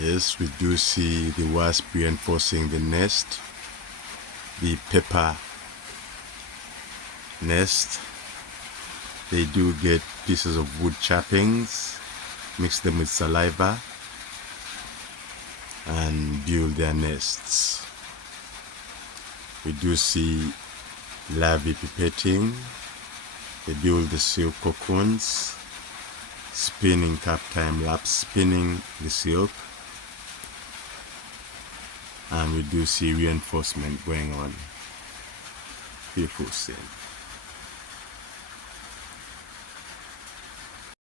Yes, we do see the wasp reinforcing the nest, the pepper nest. They do get pieces of wood chappings, mix them with saliva, and build their nests. We do see larvae pupating. They build the silk cocoons, spinning cap time lapse, spinning the silk, and we do see reinforcement going on. Beautiful scene.